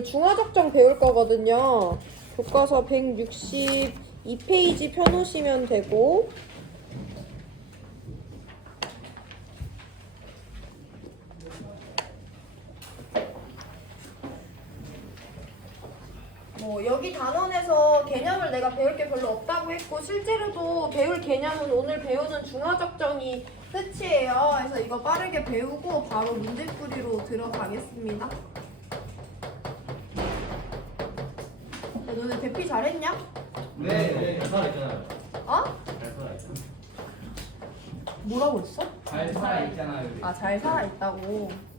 중화적정 배울 거거든요. 교과서 162페이지 펴놓으시면 되고, 여기 단원에서 개념을 내가 배울 게 별로 없다고 했고, 실제로도 배울 개념은 오늘 배우는 중화적정이 끝이에요. 그래서 이거 빠르게 배우고 바로 문제풀이로 들어가겠습니다. 너네 대피 잘했냐? 네, 잘 살아있잖아요. 어? 잘 살아있잖아. 뭐라고 했어? 잘 살아있잖아요. 아, 잘 살아있다고.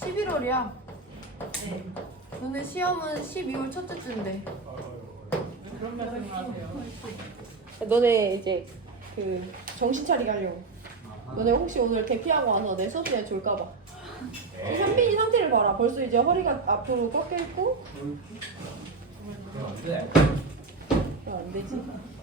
11월이야. 네. 너네 시험은 12월 첫째 주인데. 그런 말씀하세요. 너네 이제 정신 차리게 하려고. 너네 혹시 오늘 대피하고 와서 내 수업 시간에 졸까봐. 현빈이 상태를 봐라. 벌써 이제 허리가 앞으로 꺾여 있고. 안 돼. 안 되지.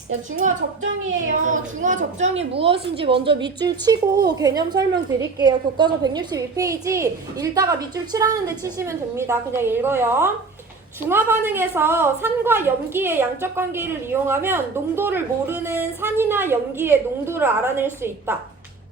야, 중화적정이에요. 중화적정이 무엇인지 먼저 밑줄 치고 개념 설명 드릴게요. 교과서 162페이지 읽다가 밑줄 치라는데 치시면 됩니다. 그냥 읽어요. 중화반응에서 산과 염기의 양적 관계를 이용하면 농도를 모르는 산이나 염기의 농도를 알아낼 수 있다.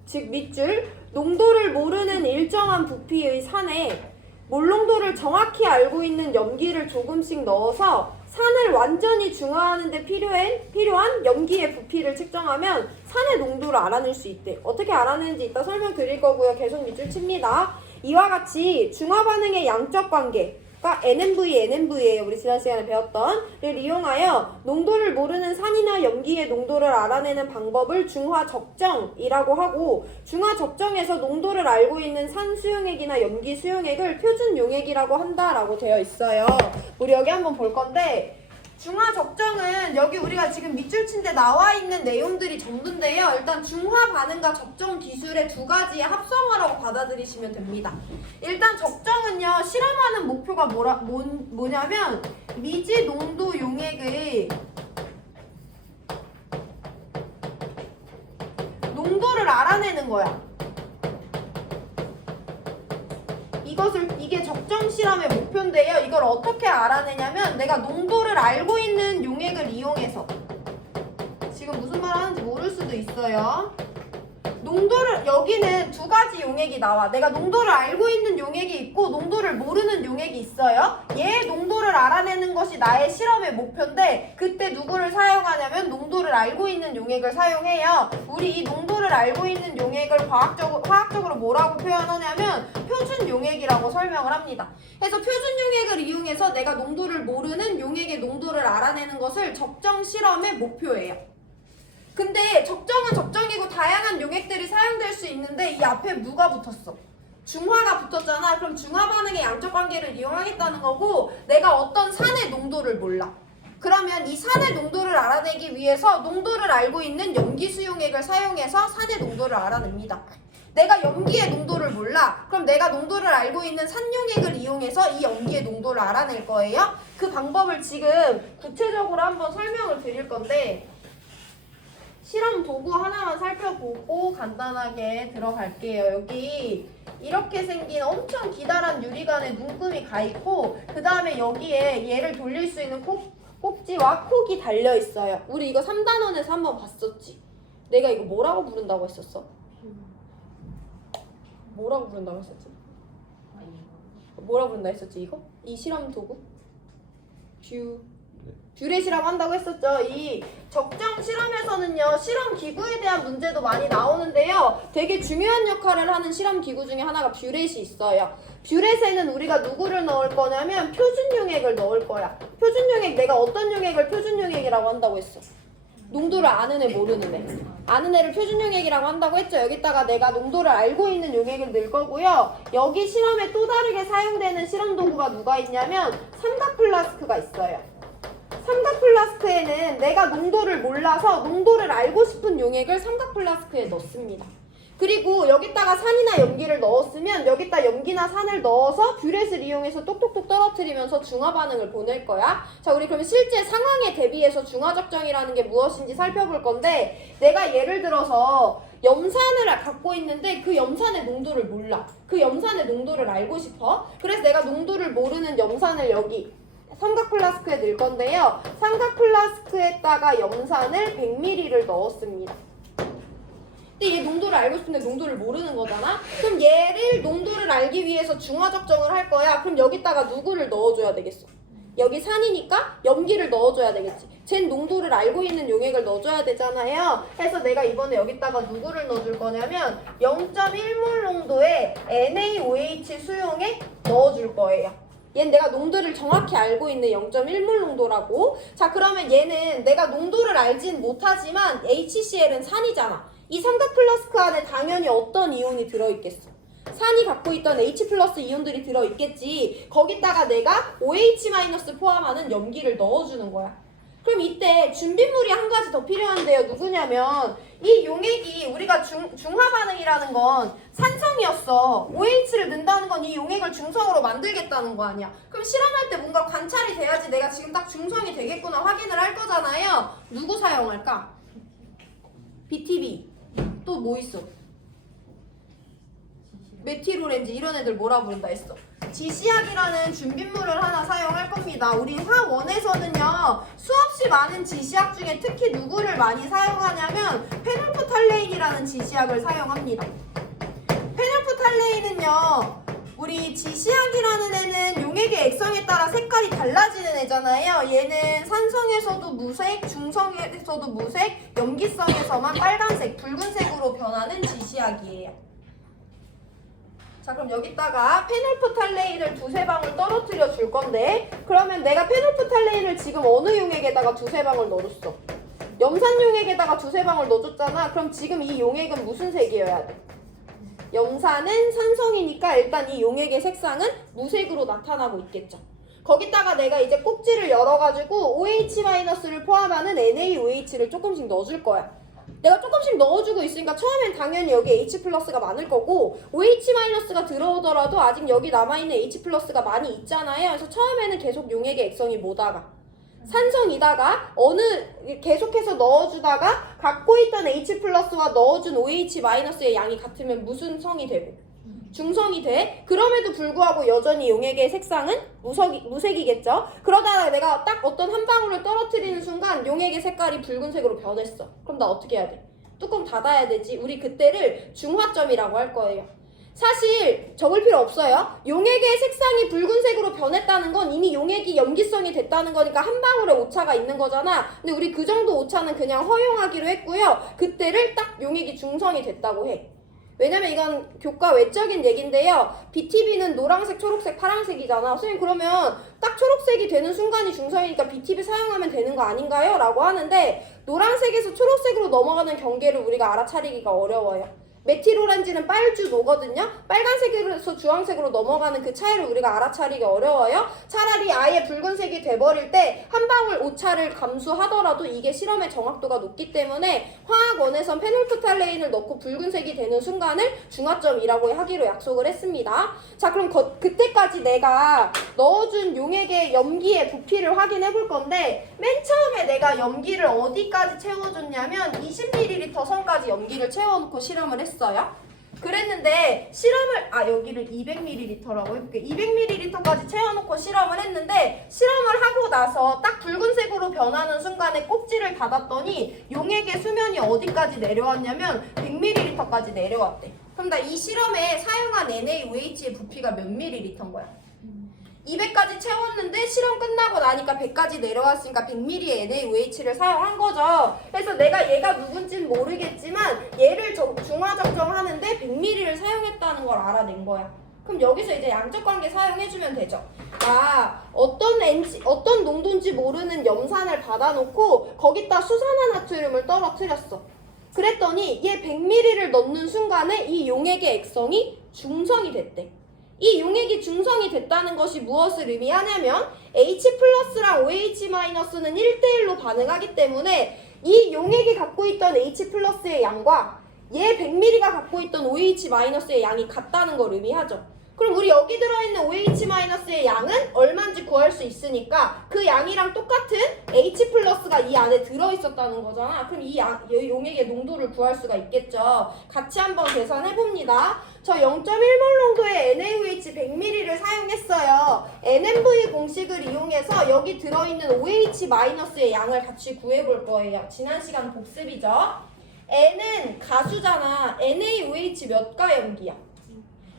즉 밑줄, 농도를 모르는 일정한 부피의 산에 몰농도를 정확히 알고 있는 염기를 조금씩 넣어서 산을 완전히 중화하는 데 필요한 염기의 부피를 측정하면 산의 농도를 알아낼 수 있대. 어떻게 알아내는지 이따 설명드릴 거고요. 계속 밑줄 칩니다. 이와 같이 중화 반응의 양적 관계가 NMV예요. 우리 지난 시간에 배웠던.를 이용하여 농도를 모르는 산이나 염기의 농도를 알아내는 방법을 중화적정이라고 하고, 중화적정에서 농도를 알고 있는 산 수용액이나 염기 수용액을 표준 용액이라고 한다라고 되어 있어요. 우리 여기 한번 볼 건데, 중화적정은 여기 우리가 지금 밑줄 친 데 나와 있는 내용들이 전부인데요. 일단 중화 반응과 적정 기술의 두 가지의 합성어라고 받아들이시면 됩니다. 일단 적정은요, 실험하는 목표가 뭐냐면 미지 농도 용액의 농도를 알아내는 거야. 이게 적정 실험의 목표인데요. 이걸 어떻게 알아내냐면 내가 농도를 알고 있는 용액을 이용해서, 지금 무슨 말 하는지 모를 수도 있어요. 여기는 두 가지 용액이 나와. 내가 농도를 알고 있는 용액이 있고 농도를 모르는 용액이 있어요. 얘 농도를 알아내는 것이 나의 실험의 목표인데, 그때 누구를 사용하냐면 농도를 알고 있는 용액을 사용해요. 우리 이 농도를 알고 있는 용액을 화학적으로 뭐라고 표현하냐면 표준 용액이라고 설명을 합니다. 그래서 표준 용액을 이용해서 내가 농도를 모르는 용액의 농도를 알아내는 것을 적정 실험의 목표예요. 근데 적정은 적정이고 다양한 용액들이 사용될 수 있는데 이 앞에 뭐가 붙었어? 중화가 붙었잖아. 그럼 중화 반응의 양적 관계를 이용하겠다는 거고, 내가 어떤 산의 농도를 몰라. 그러면 이 산의 농도를 알아내기 위해서 농도를 알고 있는 염기 수용액을 사용해서 산의 농도를 알아냅니다. 내가 염기의 농도를 몰라. 그럼 내가 농도를 알고 있는 산용액을 이용해서 이 염기의 농도를 알아낼 거예요. 그 방법을 지금 구체적으로 한번 설명을 드릴 건데, 실험 도구 하나만 살펴보고 간단하게 들어갈게요. 여기 이렇게 생긴 엄청 기다란 유리관에 눈금이 가 있고, 그 다음에 여기에 얘를 돌릴 수 있는 꼭지와 콕이 달려 있어요. 우리 이거 3단원에서 한번 봤었지? 내가 이거 뭐라고 부른다고 했었어? 뭐라고 부른다고 했었지? 뭐라고 부른다 했었지 이거? 이 실험 도구? 뷰레 실험 한다고 했었죠. 이 적정 실험에서는요, 실험 기구에 대한 문제도 많이 나오는데요. 되게 중요한 역할을 하는 실험 기구 중에 하나가 뷰렛이 있어요. 뷰렛에는 우리가 누구를 넣을 거냐면 표준 용액을 넣을 거야. 표준 용액, 내가 어떤 용액을 표준 용액이라고 한다고 했어? 농도를 아는 애 모르는 애. 아는 애를 표준 용액이라고 한다고 했죠. 여기다가 내가 농도를 알고 있는 용액을 넣을 거고요. 여기 실험에 또 다르게 사용되는 실험 도구가 누가 있냐면 삼각 플라스크가 있어요. 삼각 플라스크에는 내가 농도를 몰라서 농도를 알고 싶은 용액을 삼각 플라스크에 넣습니다. 그리고 여기다가 산이나 염기를 넣었으면 여기다 염기나 산을 넣어서 뷰렛을 이용해서 똑똑똑 떨어뜨리면서 중화 반응을 보낼 거야. 자, 우리 그러면 실제 상황에 대비해서 중화적정이라는 게 무엇인지 살펴볼 건데, 내가 예를 들어서 염산을 갖고 있는데 그 염산의 농도를 몰라. 그 염산의 농도를 알고 싶어. 그래서 내가 농도를 모르는 염산을 여기 삼각 플라스크에 넣을 건데요. 삼각 플라스크에다가 염산을 100ml를 넣었습니다. 근데 얘 농도를 알고 싶은데 농도를 모르는 거잖아? 그럼 얘를 농도를 알기 위해서 중화 적정을 할 거야. 그럼 여기다가 누구를 넣어줘야 되겠어? 여기 산이니까 염기를 넣어줘야 되겠지. 쟨 농도를 알고 있는 용액을 넣어줘야 되잖아요. 그래서 내가 이번에 여기다가 누구를 넣어줄 거냐면 0.1몰 농도의 NaOH 수용액 넣어줄 거예요. 얘는 내가 농도를 정확히 알고 있는 0.1몰 농도라고. 자, 그러면 얘는 내가 농도를 알진 못하지만 HCl은 산이잖아. 이 삼각 플라스크 안에 당연히 어떤 이온이 들어있겠어? 산이 갖고 있던 H 플러스 이온들이 들어있겠지. 거기다가 내가 OH 마이너스 포함하는 염기를 넣어주는 거야. 그럼 이때 준비물이 한 가지 더 필요한데요. 누구냐면 이 용액이 우리가 중화 반응이라는 건 산성이었어. OH를 넣는다는 건 이 용액을 중성으로 만들겠다는 거 아니야. 그럼 실험할 때 뭔가 관찰이 돼야지 내가 지금 딱 중성이 되겠구나 확인을 할 거잖아요. 누구 사용할까? BTB. 또 뭐 있어? 메틸오렌지 이런 애들 뭐라 부른다 했어? 지시약이라는 준비물을 하나 사용할 겁니다. 우리 화원에서는요 수없이 많은 지시약 중에 특히 누구를 많이 사용하냐면 페놀프탈레인이라는 지시약을 사용합니다. 페놀프탈레인은요 우리 지시약이라는 애는 용액의 액성에 따라 색깔이 달라지는 애잖아요. 얘는 산성에서도 무색, 중성에서도 무색, 염기성에서만 빨간색, 붉은색으로 변하는 지시약이에요. 자, 그럼 여기다가 페놀프탈레인을 두세 방울 떨어뜨려 줄 건데, 그러면 내가 페놀프탈레인을 지금 어느 용액에다가 두세 방울 넣어줬어? 염산 용액에다가 두세 방울 넣어줬잖아. 그럼 지금 이 용액은 무슨 색이어야 돼? 염산은 산성이니까 일단 이 용액의 색상은 무색으로 나타나고 있겠죠. 거기다가 내가 이제 꼭지를 열어가지고 OH-를 포함하는 NaOH를 조금씩 넣어줄 거야. 내가 조금씩 넣어주고 있으니까 처음엔 당연히 여기 H+가 많을 거고 OH-가 들어오더라도 아직 여기 남아있는 H+가 많이 있잖아요. 그래서 처음에는 계속 용액의 액성이 뭐다가 산성이다가 계속해서 넣어주다가 갖고 있던 H+와 넣어준 OH-의 양이 같으면 무슨 성이 되고? 중성이 돼. 그럼에도 불구하고 여전히 용액의 색상은 무색이겠죠. 그러다가 내가 딱 어떤 한 방울을 떨어뜨리는 순간 용액의 색깔이 붉은색으로 변했어. 그럼 나 어떻게 해야 돼? 뚜껑 닫아야 되지. 우리 그때를 중화점이라고 할 거예요. 사실 적을 필요 없어요. 용액의 색상이 붉은색으로 변했다는 건 이미 용액이 염기성이 됐다는 거니까 한 방울의 오차가 있는 거잖아. 근데 우리 그 정도 오차는 그냥 허용하기로 했고요. 그때를 딱 용액이 중성이 됐다고 해. 왜냐면 이건 교과 외적인 얘기인데요. BTB는 노란색, 초록색, 파란색이잖아. 선생님 그러면 딱 초록색이 되는 순간이 중성이니까 BTB 사용하면 되는 거 아닌가요? 라고 하는데 노란색에서 초록색으로 넘어가는 경계를 우리가 알아차리기가 어려워요. 메틸오렌지는 빨주노거든요. 빨간색에서 주황색으로 넘어가는 그 차이를 우리가 알아차리기 어려워요. 차라리 아예 붉은색이 돼버릴 때 한 방울 오차를 감수하더라도 이게 실험의 정확도가 높기 때문에 화학원에선 페놀프탈레인을 넣고 붉은색이 되는 순간을 중화점이라고 하기로 약속을 했습니다. 자, 그럼 그때까지 내가 넣어준 용액의 염기의 부피를 확인해 볼 건데 맨 처음에 내가 염기를 어디까지 채워줬냐면 20ml 선까지 염기를 채워놓고 실험을 했어요. 그랬는데 실험을 여기를 200ml라고 해볼게. 200ml까지 채워놓고 실험을 했는데 실험을 하고 나서 딱 붉은색으로 변하는 순간에 꼭지를 닫았더니 용액의 수면이 어디까지 내려왔냐면 100ml까지 내려왔대. 그럼 나 이 실험에 사용한 NaOH의 부피가 몇 ml인 거야? 200까지 채웠는데 실험 끝나고 나니까 100까지 내려왔으니까 100ml의 NaOH를 사용한 거죠. 그래서 내가 얘가 누군지는 모르겠지만 얘를 중화 적정하는데 100ml를 사용했다는 걸 알아낸 거야. 그럼 여기서 이제 양적 관계 사용해주면 되죠. 어떤 농도인지 모르는 염산을 받아놓고 거기다 수산화나트륨을 떨어뜨렸어. 그랬더니 얘 100ml를 넣는 순간에 이 용액의 액성이 중성이 됐대. 이 용액이 중성이 됐다는 것이 무엇을 의미하냐면 H+랑 OH-는 1대1로 반응하기 때문에 이 용액이 갖고 있던 H+의 양과 얘 100ml가 갖고 있던 OH-의 양이 같다는 걸 의미하죠. 그럼 그럼 우리 여기 들어있는 OH-의 양은 얼마인지 구할 수 있으니까 그 양이랑 똑같은 H 플러스가 이 안에 들어있었다는 거잖아. 그럼 이 용액의 농도를 구할 수가 있겠죠. 같이 한번 계산해봅니다. 저 0.1몰 농도의 NaOH 100ml를 사용했어요. NMV 공식을 이용해서 여기 들어있는 OH-의 양을 같이 구해볼 거예요. 지난 시간 복습이죠. N은 가수잖아. NaOH 몇 가 염기야?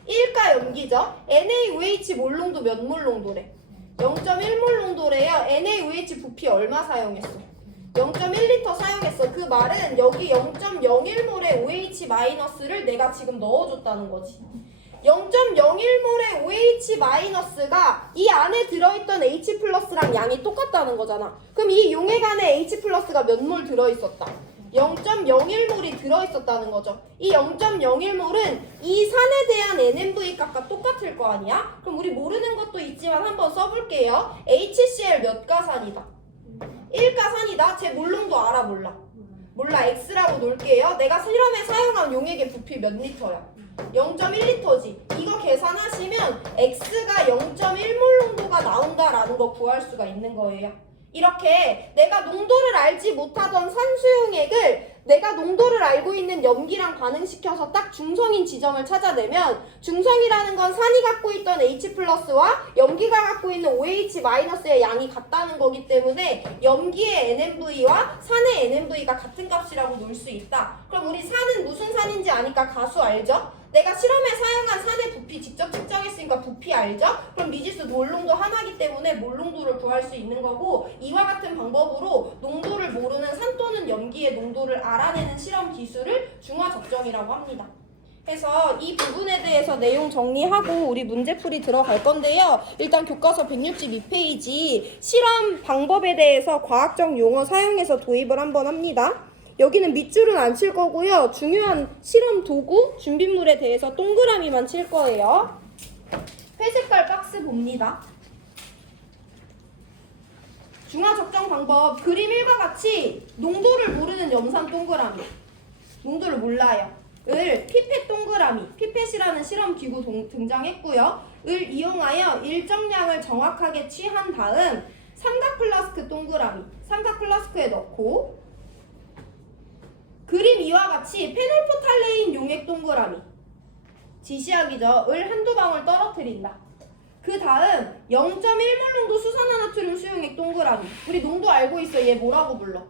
1가 염기죠. NaOH 몰농도 몇 몰 농도래? 0.1몰 농도래요. NaOH 부피 얼마 사용했어? 0.1L 사용했어. 그 말은 여기 0.01몰의 OH-를 내가 지금 넣어줬다는 거지. 0.01몰의 OH-가 이 안에 들어있던 H 플러스랑 양이 똑같다는 거잖아. 그럼 이 용액 안에 H 플러스가 몇 몰 들어있었다? 0.01몰이 들어있었다는 거죠. 이 0.01몰은 이 산에 대한 NMV 값과 똑같을 거 아니야? 그럼 우리 모르는 것도 있지만 한번 써볼게요. HCl 몇 가산이다? 1가산이다. 제 몰농도 알아 몰라? 몰라. X라고 놓을게요. 내가 실험에 사용한 용액의 부피 몇 리터야? 0.1L지. 이거 계산하시면 X가 0.1몰 농도가 나온다라는 거 구할 수가 있는 거예요. 이렇게 내가 농도를 알지 못하던 산수용액을 내가 농도를 알고 있는 염기랑 반응시켜서 딱 중성인 지점을 찾아내면 중성이라는 건 산이 갖고 있던 H 플러스와 염기가 갖고 있는 OH-의 양이 같다는 거기 때문에 염기의 NMV와 산의 NMV가 같은 값이라고 놓을 수 있다. 그럼 우리 산은 무슨 산인지 아니까 가수 알죠? 내가 실험에 사용한 산의 부피 직접 측정했으니까 부피 알죠? 그럼 미지수 몰농도 하나이기 때문에 몰농도를 구할 수 있는 거고 이와 같은 방법으로 농도를 모르는 산 또는 염기의 농도를 알아내는 실험 기술을 중화적정이라고 합니다. 그래서 이 부분에 대해서 내용 정리하고 우리 문제풀이 들어갈 건데요. 일단 교과서 162페이지 실험 방법에 대해서 과학적 용어 사용해서 도입을 한번 합니다. 여기는 밑줄은 안 칠 거고요. 중요한 실험 도구, 준비물에 대해서 동그라미만 칠 거예요. 회색깔 박스 봅니다. 중화적정 방법. 그림 1과 같이 농도를 모르는 염산 동그라미. 농도를 몰라요. 을 피펫 동그라미. 피펫이라는 실험 기구 등장했고요. 을 이용하여 일정량을 정확하게 취한 다음 삼각 플라스크 동그라미. 삼각 플라스크에 넣고 그림 2와 같이 페놀포탈레인 용액 동그라미. 지시약이죠. 을 한두 방울 떨어뜨린다. 그 다음 0.1몰 농도 수산화나트륨 수용액 동그라미. 우리 농도 알고 있어. 얘 뭐라고 불러?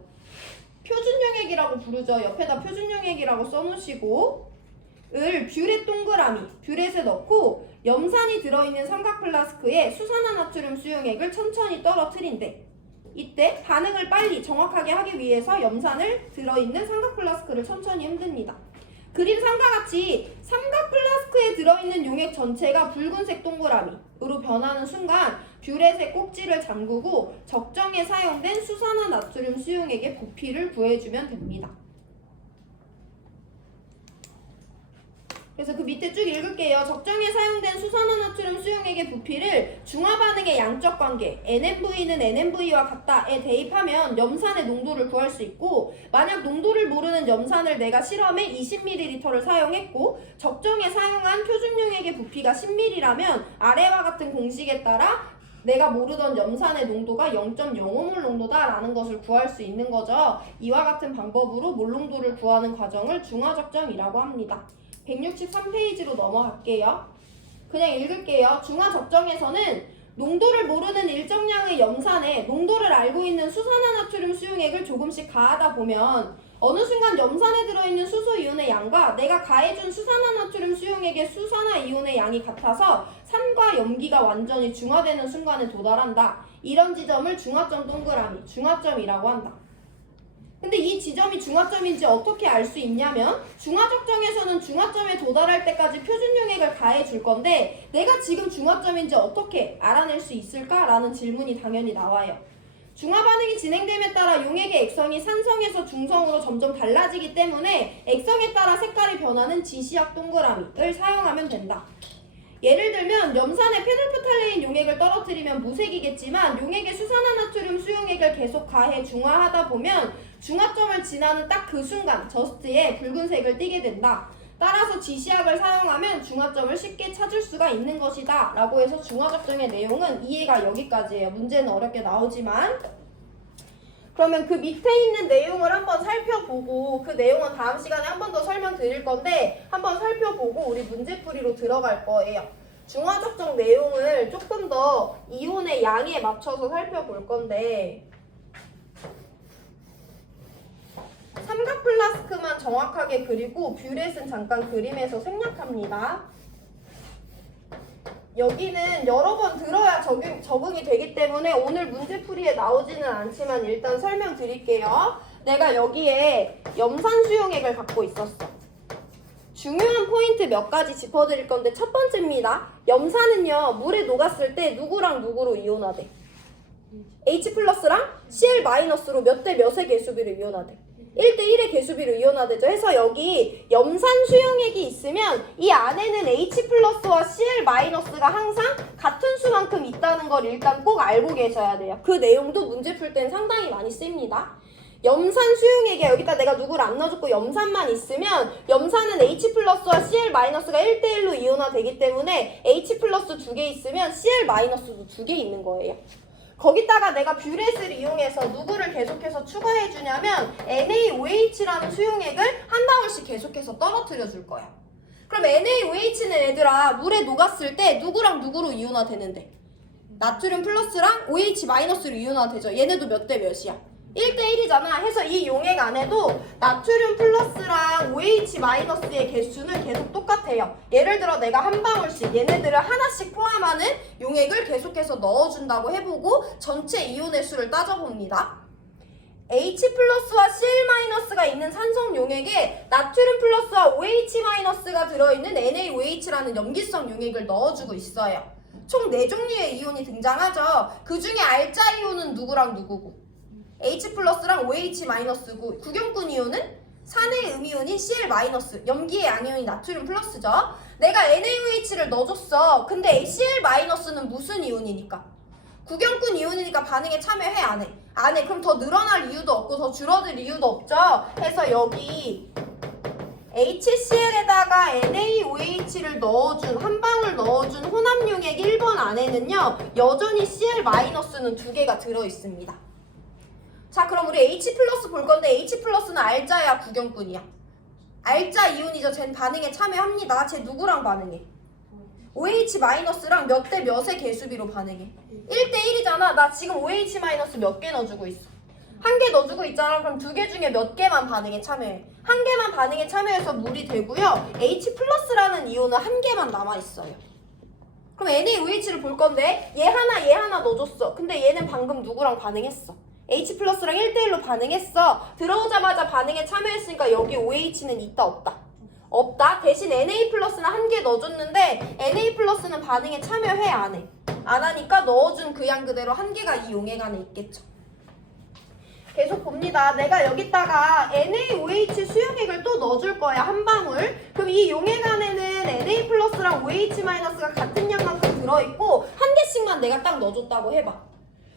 표준용액이라고 부르죠. 옆에다 표준용액이라고 써놓으시고 을 뷰렛 동그라미. 뷰렛에 넣고 염산이 들어있는 삼각 플라스크에 수산화나트륨 수용액을 천천히 떨어뜨린대. 이때 반응을 빨리 정확하게 하기 위해서 염산을 들어있는 삼각 플라스크를 천천히 흔듭니다. 그림 3과 같이 삼각 플라스크에 들어있는 용액 전체가 붉은색 동그라미로 변하는 순간 뷰렛의 꼭지를 잠그고 적정에 사용된 수산화나트륨 수용액의 부피를 구해주면 됩니다. 그래서 그 밑에 쭉 읽을게요. 적정에 사용된 수산화나트륨 수용액의 부피를 중화반응의 양적 관계 NMV는 NMV와 같다에 대입하면 염산의 농도를 구할 수 있고 만약 농도를 모르는 염산을 내가 실험에 20ml를 사용했고 적정에 사용한 표준용액의 부피가 10ml라면 아래와 같은 공식에 따라 내가 모르던 염산의 농도가 0.05몰 농도다라는 것을 구할 수 있는 거죠. 이와 같은 방법으로 몰 농도를 구하는 과정을 중화적정이라고 합니다. 163페이지로 넘어갈게요. 그냥 읽을게요. 중화적정에서는 농도를 모르는 일정량의 염산에 농도를 알고 있는 수산화나트륨 수용액을 조금씩 가하다 보면 어느 순간 염산에 들어있는 수소이온의 양과 내가 가해준 수산화나트륨 수용액의 수산화이온의 양이 같아서 산과 염기가 완전히 중화되는 순간에 도달한다. 이런 지점을 중화점 동그라미, 중화점이라고 한다. 근데 이 지점이 중화점인지 어떻게 알 수 있냐면 중화적정에서는 중화점에 도달할 때까지 표준용액을 가해 줄 건데 내가 지금 중화점인지 어떻게 알아낼 수 있을까라는 질문이 당연히 나와요. 중화 반응이 진행됨에 따라 용액의 액성이 산성에서 중성으로 점점 달라지기 때문에 액성에 따라 색깔이 변하는 지시약 동그라미를 사용하면 된다. 예를 들면 염산에 페놀포탈레인 용액을 떨어뜨리면 무색이겠지만 용액에 수산화나트륨 수용액을 계속 가해 중화하다 보면 중화점을 지나는 딱 그 순간 저스트에 붉은색을 띠게 된다. 따라서 지시학을 사용하면 중화점을 쉽게 찾을 수가 있는 것이다 라고 해서 중화적정의 내용은 이해가 여기까지예요. 문제는 어렵게 나오지만. 그러면 그 밑에 있는 내용을 한번 살펴보고 그 내용은 다음 시간에 한 번 더 설명드릴 건데 한번 살펴보고 우리 문제풀이로 들어갈 거예요. 중화적정 내용을 조금 더 이온의 양에 맞춰서 살펴볼 건데 삼각 플라스크만 정확하게 그리고 뷰렛은 잠깐 그림에서 생략합니다. 여기는 여러 번 들어야 적응이 되기 때문에 오늘 문제풀이에 나오지는 않지만 일단 설명드릴게요. 내가 여기에 염산 수용액을 갖고 있었어. 중요한 포인트 몇 가지 짚어드릴 건데 첫 번째입니다. 염산은요 물에 녹았을 때 누구랑 누구로 이온화돼? H 플러스랑 Cl 마이너스로 몇 대 몇의 개수비로 이온화돼? 1대1의 개수비로 이온화되죠. 해서 여기 염산 수용액이 있으면 이 안에는 H 플러스와 Cl 마이너스가 항상 같은 수만큼 있다는 걸 일단 꼭 알고 계셔야 돼요. 그 내용도 문제 풀 땐 상당히 많이 씁니다. 염산 수용액에 여기다 내가 누구를 안 넣어줬고 염산만 있으면 염산은 H 플러스와 Cl 마이너스가 1대1로 이온화되기 때문에 H 플러스 2개 있으면 Cl 마이너스도 2개 있는 거예요. 거기다가 내가 뷰렛을 이용해서 누구를 계속해서 추가해 주냐면 NaOH라는 수용액을 한 방울씩 계속해서 떨어뜨려 줄 거야. 그럼 NaOH는 얘들아 물에 녹았을 때 누구랑 누구로 이온화되는데? 나트륨 플러스랑 OH 마이너스로 이온화되죠. 얘네도 몇 대 몇이야? 1대1이잖아. 해서 이 용액 안에도 나트륨 플러스랑 OH 마이너스의 개수는 계속 똑같아요. 예를 들어 내가 한 방울씩 얘네들을 하나씩 포함하는 용액을 계속해서 넣어준다고 해보고 전체 이온의 수를 따져봅니다. H 플러스와 Cl 마이너스가 있는 산성 용액에 나트륨 플러스와 OH 마이너스가 들어있는 NaOH라는 염기성 용액을 넣어주고 있어요. 총 4종류의 이온이 등장하죠. 그 중에 알자 이온은 누구랑 누구고? H 플러스랑 OH 마이너스고 구경꾼 이온은 산의 음이온인 Cl 마이너스, 염기의 양이온이 나트륨 플러스죠. 내가 NaOH를 넣어줬어. 근데 Cl 마이너스는 무슨 이온이니까? 구경꾼 이온이니까 반응에 참여해 안 해? 안 해. 그럼 더 늘어날 이유도 없고 더 줄어들 이유도 없죠. 해서 여기 HCl에다가 NaOH를 넣어준 한 방울 넣어준 혼합용액 1번 안에는요 여전히 Cl 마이너스는 2개가 들어있습니다. 자 그럼 우리 H 플러스 볼 건데 H 플러스는 알자야 구경꾼이야? 알자 이온이죠. 쟨 반응에 참여합니다. 쟤 누구랑 반응해? OH 마이너스랑 몇 대 몇의 개수비로 반응해? 1대1이잖아. 나 지금 OH 마이너스 몇 개 넣어주고 있어? 1개 넣어주고 있잖아. 그럼 2개 중에 몇 개만 반응에 참여해? 1개만 반응에 참여해서 물이 되고요. H 플러스라는 이온은 1개만 남아있어요. 그럼 NaOH를 볼 건데 얘 하나 넣어줬어. 근데 얘는 방금 누구랑 반응했어? H 플러스랑 1대1로 반응했어. 들어오자마자 반응에 참여했으니까 여기 OH는 있다 없다? 없다. 대신 Na 플러스는 1개 넣어줬는데 Na 플러스는 반응에 참여해 안 해? 안 하니까 넣어준 그 양 그대로 1개가 이 용액 안에 있겠죠. 계속 봅니다. 내가 여기다가 NaOH 수용액을 또 넣어줄 거야. 한 방울. 그럼 이 용액 안에는 Na 플러스랑 OH 마이너스가 같은 양만큼 들어있고 1개씩만 내가 딱 넣어줬다고 해봐.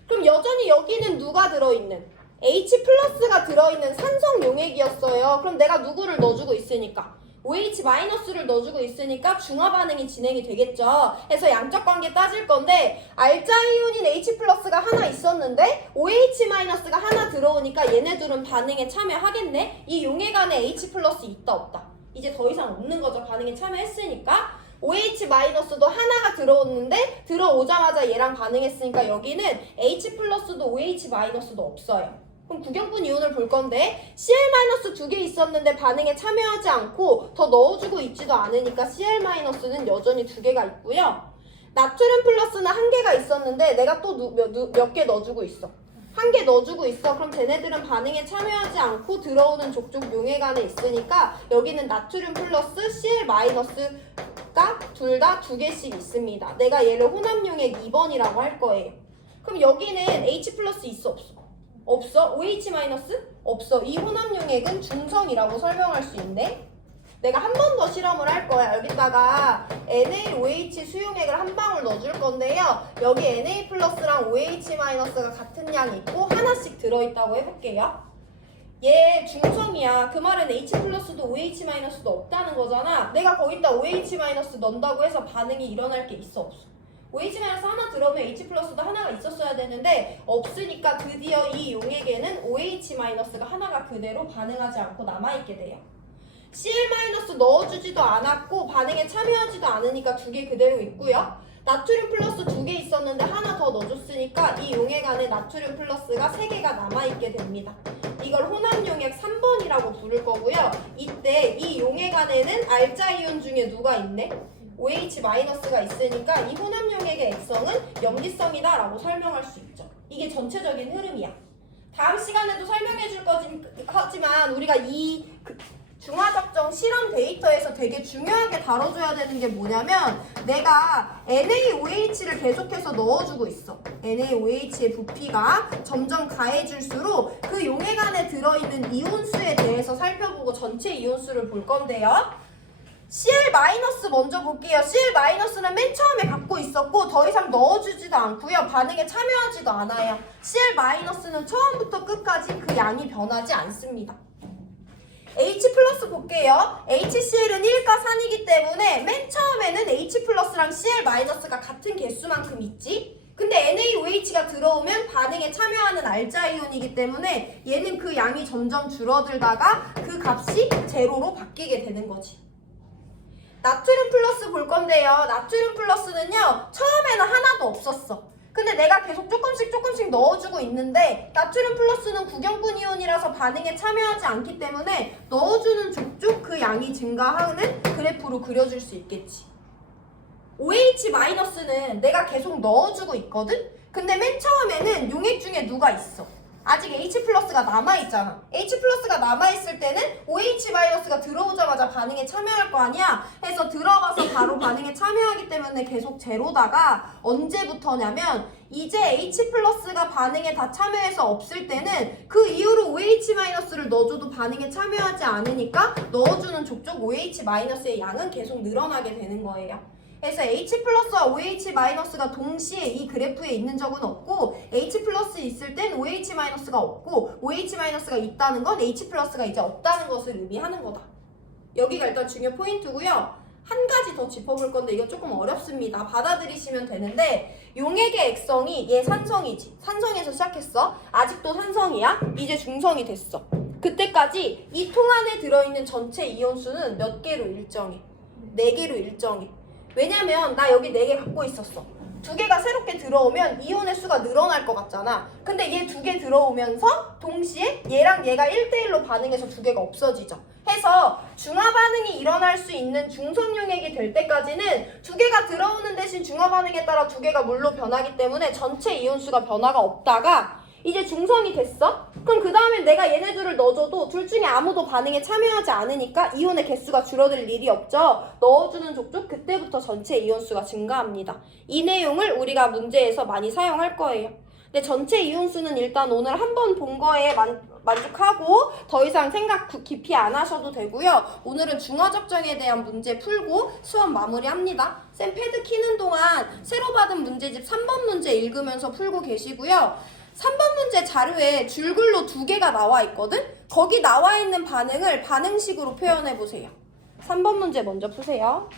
그럼 여전히 여기는 누가 들어있는? H 플러스가 들어있는 산성 용액이었어요. 그럼 내가 누구를 넣어주고 있으니까? OH 마이너스를 넣어주고 있으니까 중화 반응이 진행이 되겠죠. 해서 양적 관계 따질 건데 알자 이온인 H 플러스가 하나 있었는데 OH 마이너스가 하나 들어오니까 얘네들은 반응에 참여하겠네. 이 용액 안에 H 플러스 있다 없다? 이제 더 이상 없는 거죠. 반응에 참여했으니까. OH 마이너스도 하나가 들어오는데 들어오자마자 얘랑 반응했으니까 여기는 H 플러스도 OH 마이너스도 없어요. 그럼 구경꾼 이온을 볼 건데 Cl 마이너스 2개 있었는데 반응에 참여하지 않고 더 넣어주고 있지도 않으니까 Cl 마이너스는 여전히 2개가 있고요. 나트륨 플러스는 1개가 있었는데 내가 또 몇 개 넣어주고 있어? 1개 넣어주고 있어. 그럼 쟤네들은 반응에 참여하지 않고 들어오는 족족 용액 안에 있으니까 여기는 나트륨 플러스 Cl 마이너스가 둘 다 2개씩 있습니다. 내가 얘를 혼합용액 2번이라고 할 거예요. 그럼 여기는 H 플러스 있어 없어? 없어. OH 마이너스? 없어. 이 혼합용액은 중성이라고 설명할 수 있네. 내가 한 번 더 실험을 할 거야. 여기다가 NaOH 수용액을 한 방울 넣어줄 건데요. 여기 Na 플러스랑 OH 마이너스가 같은 양이 있고 하나씩 들어있다고 해볼게요. 얘 중성이야. 그 말은 H 플러스도 OH 마이너스도 없다는 거잖아. 내가 거기다 OH 마이너스 넣는다고 해서 반응이 일어날 게 있어 없어? OH 마이너스 하나 들어오면 H 플러스도 하나가 있었어야 되는데 없으니까 드디어 이 용액에는 OH 마이너스가 하나가 그대로 반응하지 않고 남아있게 돼요. Cl 마이너스 넣어주지도 않았고 반응에 참여하지도 않으니까 두 개 그대로 있고요. 나트륨 플러스 두 개 있었는데 하나 더 넣어줬으니까 이 용액 안에 나트륨 플러스가 3개가 남아있게 됩니다. 이걸 혼합용액 3번이라고 부를 거고요. 이때 이 용액 안에는 알자이온 중에 누가 있네? OH-가 있으니까 이 혼합용액의 액성은 염기성이다 라고 설명할 수 있죠. 이게 전체적인 흐름이야. 다음 시간에도 설명해 줄 거지만 우리가 이 중화적정 실험 데이터에서 되게 중요하게 다뤄줘야 되는 게 뭐냐면 내가 NaOH를 계속해서 넣어주고 있어. NaOH의 부피가 점점 가해질수록 그 용액 안에 들어있는 이온수에 대해서 살펴보고 전체 이온수를 볼 건데요. Cl- 먼저 볼게요. Cl-는 맨 처음에 갖고 있었고 더 이상 넣어주지도 않고요. 반응에 참여하지도 않아요. Cl-는 처음부터 끝까지 그 양이 변하지 않습니다. H 플러스 볼게요. HCl은 1가 산이기 때문에 맨 처음에는 H 플러스랑 Cl-가 같은 개수만큼 있지. 근데 NaOH가 들어오면 반응에 참여하는 알자이온이기 때문에 얘는 그 양이 점점 줄어들다가 그 값이 제로로 바뀌게 되는 거지. 나트륨 플러스 볼 건데요. 나트륨 플러스는요. 처음에는 하나도 없었어. 근데 내가 계속 조금씩 넣어주고 있는데 나트륨 플러스는 구경꾼 이온이라서 반응에 참여하지 않기 때문에 넣어주는 족족 그 양이 증가하는 그래프로 그려줄 수 있겠지. OH-는 내가 계속 넣어주고 있거든? 근데 맨 처음에는 용액 중에 누가 있어? 아직 H+가 남아있잖아. H+가 남아있을 때는 OH-가 들어오자마자 반응에 참여할 거 아니야? 해서 들어가서 바로 반응에 참여하기 때문에 계속 제로다가 언제부터냐면 이제 H+가 반응에 다 참여해서 없을 때는 그 이후로 OH-를 넣어줘도 반응에 참여하지 않으니까 넣어주는 족족 OH-의 양은 계속 늘어나게 되는 거예요. 그래서 H+와 OH-가 동시에 이 그래프에 있는 적은 없고 H+ 있을 땐 OH-가 없고 OH-가 있다는 건 H+가 이제 없다는 것을 의미하는 거다. 여기가 일단 중요 포인트고요. 한 가지 더 짚어볼 건데 이거 조금 어렵습니다. 받아들이시면 되는데 용액의 액성이 얘 산성이지. 산성에서 시작했어. 아직도 산성이야. 이제 중성이 됐어. 그때까지 이 통 안에 들어있는 전체 이온수는 몇 개로 일정해? 4개로 일정해. 왜냐면 나 여기 4개 갖고 있었어. 2개가 새롭게 들어오면 이온의 수가 늘어날 것 같잖아. 근데 얘 2개 들어오면서 동시에 얘랑 얘가 1대1로 반응해서 2개가 없어지죠. 해서 중화 반응이 일어날 수 있는 중성 용액이 될 때까지는 2개가 들어오는 대신 중화 반응에 따라 2개가 물로 변하기 때문에 전체 이온수가 변화가 없다가 이제 중성이 됐어? 그럼 그 다음에 내가 얘네 둘을 넣어줘도 둘 중에 아무도 반응에 참여하지 않으니까 이온의 개수가 줄어들 일이 없죠. 넣어주는 족족 그때부터 전체 이온수가 증가합니다. 이 내용을 우리가 문제에서 많이 사용할 거예요. 근데 전체 이온수는 일단 오늘 한 번 본 거에 만족하고 더 이상 생각 깊이 안 하셔도 되고요. 오늘은 중화적정에 대한 문제 풀고 수업 마무리합니다. 쌤 패드 키는 동안 새로 받은 문제집 3번 문제 읽으면서 풀고 계시고요. 3번 문제 자료에 줄글로 2개가 나와 있거든? 거기 나와 있는 반응을 반응식으로 표현해 보세요. 3번 문제 먼저 푸세요.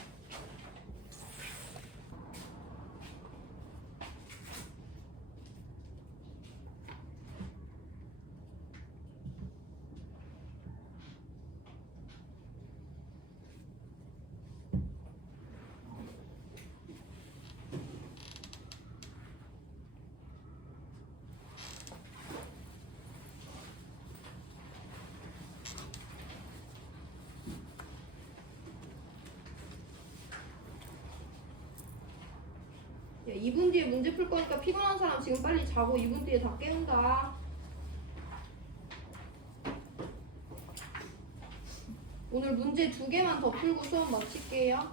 야, 2분 뒤에 문제 풀 거니까 피곤한 사람 지금 빨리 자고 2분 뒤에 다 깨운다. 오늘 문제 2개만 더 풀고 수업 마칠게요.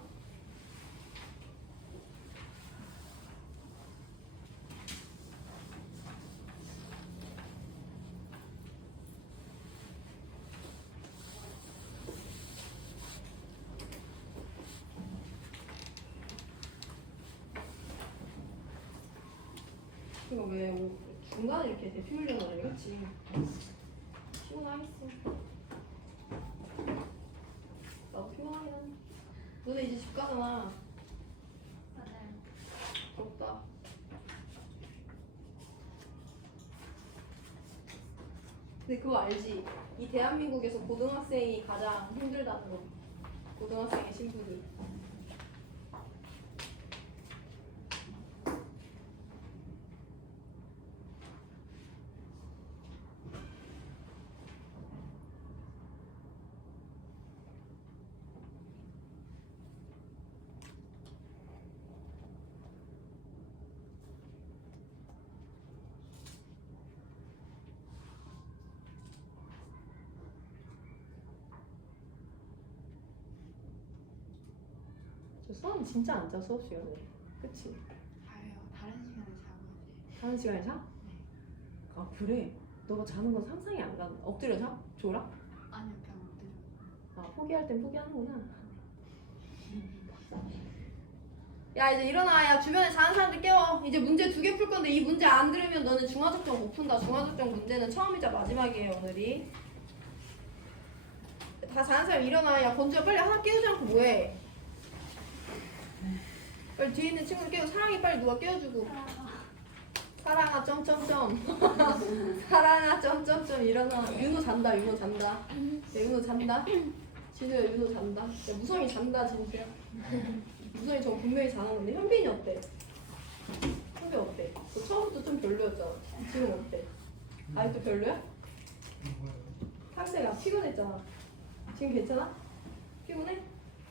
이거 왜 중간에 이렇게 대피 훈련을 해? 그치? 피곤하겠어. 나도 피곤하긴 한데. 너네 이제 집 가잖아. 맞아요. 부럽다. 근데 그거 알지? 이 대한민국에서 고등학생이 가장 힘들다는 거. 고등학생의 신분이. 저 수학은 진짜 안 짜, 수업 시간에. 그치? 아유, 다른 시간에 자고 자는 시간에 자? 아, 그래? 너가 자는 건 상상이 안 간다. 엎드려 자? 졸아? 아니요, 그냥 엎드려. 아, 포기할 땐 포기하는구나. 야, 이제 일어나. 야, 주변에 자는 사람들 깨워. 이제 문제 2개 풀 건데 이 문제 안 들으면 너는 중화적정 못 푼다. 중화적정 문제는 처음이자 마지막이에요, 오늘이. 다 자는 사람 일어나. 야, 건주야, 빨리 하나 깨우지 않고 뭐해? 빨리 뒤에 있는 친구들 깨워. 사랑이 빨리 누가 깨워주고. 사랑아 점점점. 사랑아 점점점 일어나. 윤호 잔다. 윤호 잔다. 야, 윤호 잔다. 진우야, 윤호 잔다. 야, 무성이 잔다, 진수야. 무성이 저 분명히 자는 건데. 현빈이 어때? 현빈 어때? 너 처음부터 좀 별로였잖아. 지금 어때? 아직도 별로야? 상대가 피곤했잖아. 지금 괜찮아? 피곤해?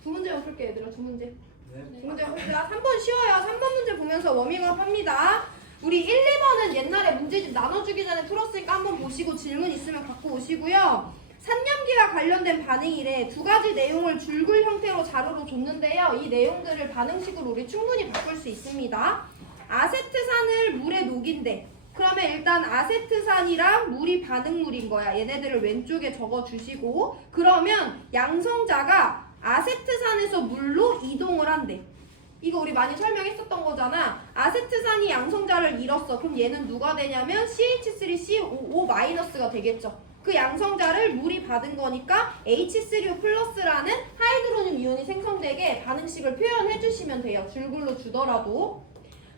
2문제만 풀게, 얘들아. 2문제. 네. 2문제 풀자. 3번 쉬워요. 3번 문제 보면서 워밍업 합니다. 우리 1, 2번은 옛날에 문제집 나눠주기 전에 풀었으니까 한번 보시고 질문 있으면 갖고 오시고요. 산염기와 관련된 반응이래. 2가지 내용을 줄글 형태로 자료로 줬는데요. 이 내용들을 반응식으로 우리 충분히 바꿀 수 있습니다. 아세트산을 물에 녹인대. 그러면 일단 아세트산이랑 물이 반응물인 거야. 얘네들을 왼쪽에 적어주시고, 그러면 양성자가 아세트산에서 물로 이동을 한대. 이거 우리 많이 설명했었던 거잖아. 아세트산이 양성자를 잃었어. 그럼 얘는 누가 되냐면 CH3COO-가 되겠죠. 그 양성자를 물이 받은 거니까 H3O 플러스라는 하이드로늄 이온이 생성되게 반응식을 표현해 주시면 돼요. 줄글로 주더라도.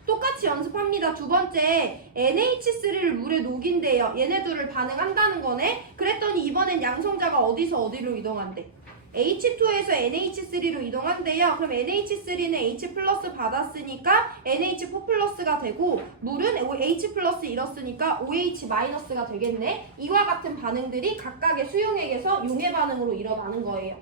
똑같이 연습합니다. 2번째, NH3를 물에 녹인대요. 얘네들을 반응한다는 거네. 그랬더니 이번엔 양성자가 어디서 어디로 이동한대? H2에서 NH3로 이동한대요. 그럼 NH3는 H 플러스 받았으니까 NH4 플러스가 되고, 물은 H 플러스 잃었으니까 OH 마이너스가 되겠네. 이와 같은 반응들이 각각의 수용액에서 용해 반응으로 일어나는 거예요.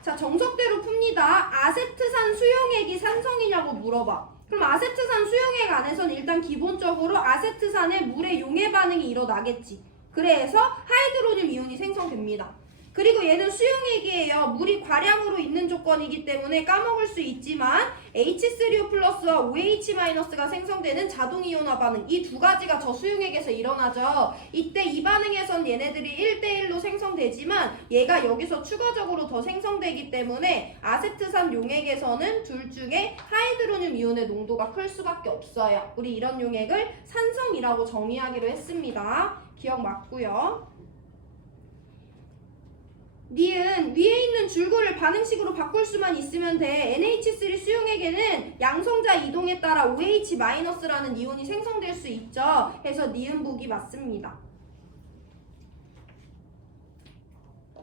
자, 정석대로 풉니다. 아세트산 수용액이 산성이냐고 물어봐. 그럼 아세트산 수용액 안에서는 일단 기본적으로 아세트산의 물의 용해 반응이 일어나겠지. 그래서 하이드로늄 이온이 생성됩니다. 그리고 얘는 수용액이에요. 물이 과량으로 있는 조건이기 때문에 까먹을 수 있지만 H3O 플러스와 OH-가 생성되는 자동이온화 반응, 이 2가지가 저 수용액에서 일어나죠. 이때 이 반응에선 얘네들이 1대1로 생성되지만 얘가 여기서 추가적으로 더 생성되기 때문에 아세트산 용액에서는 둘 중에 하이드로늄 이온의 농도가 클 수밖에 없어요. 우리 이런 용액을 산성이라고 정의하기로 했습니다. 기억 맞고요. 니은 위에 있는 줄글을 반응식으로 바꿀 수만 있으면 돼. NH3 수용액에는 양성자 이동에 따라 OH-라는 이온이 생성될 수 있죠. 해서 니은 보기 맞습니다.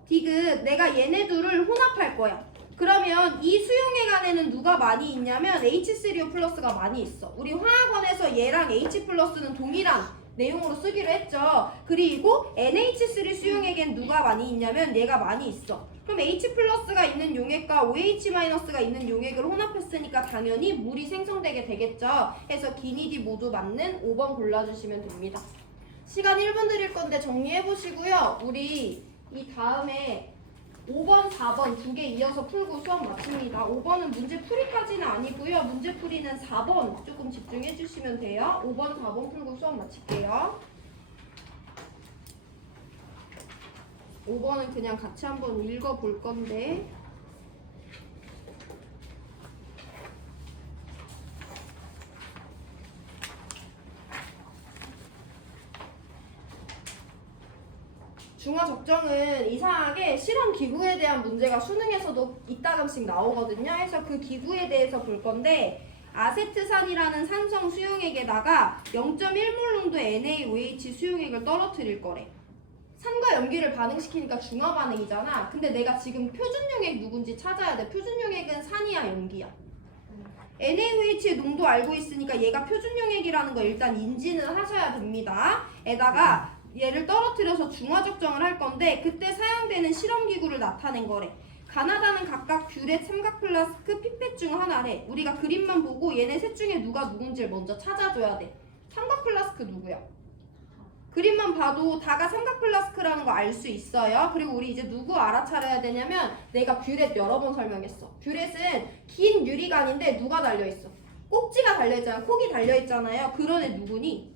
디귿, 내가 얘네 둘을 혼합할 거야. 그러면 이 수용액 안에는 누가 많이 있냐면 H3O 플러스가 많이 있어. 우리 화학원에서 얘랑 H 플러스는 동일한 내용으로 쓰기로 했죠. 그리고 NH3 수용액엔 누가 많이 있냐면 얘가 많이 있어. 그럼 H 플러스가 있는 용액과 OH-가 있는 용액을 혼합했으니까 당연히 물이 생성되게 되겠죠. 해서 기니디 모두 맞는 5번 골라주시면 됩니다. 시간 1분 드릴 건데 정리해보시고요. 우리 이 다음에 5번, 4번 2개 이어서 풀고 수업 마칩니다. 5번은 문제 풀이까지는 아니고요. 문제 풀이는 4번 조금 집중해 주시면 돼요. 5번, 4번 풀고 수업 마칠게요. 5번은 그냥 같이 한번 읽어볼 건데 중화 적정은 이상하게 실험 기구에 대한 문제가 수능에서도 이따금씩 나오거든요. 그래서 그 기구에 대해서 볼 건데 아세트산이라는 산성 수용액에다가 0.1몰 농도 NaOH 수용액을 떨어뜨릴 거래. 산과 염기를 반응시키니까 중화 반응이잖아. 근데 내가 지금 표준용액 누군지 찾아야 돼. 표준용액은 산이야, 염기야? NaOH의 농도 알고 있으니까 얘가 표준용액이라는 거 일단 인지는 하셔야 됩니다. 에다가 얘를 떨어뜨려서 중화 적정을 할 건데 그때 사용되는 실험기구를 나타낸 거래. 가나다는 각각 뷰렛, 삼각 플라스크, 피펫 중 하나래. 우리가 그림만 보고 얘네 셋 중에 누가 누군지를 먼저 찾아줘야 돼. 삼각 플라스크 누구야? 그림만 봐도 다가 삼각 플라스크라는 거 알 수 있어요. 그리고 우리 이제 누구 알아차려야 되냐면 내가 뷰렛 여러 번 설명했어. 뷰렛은 긴 유리관인데 누가 달려있어? 꼭지가 달려있잖아. 콕이 달려있잖아요. 그런 애 누구니?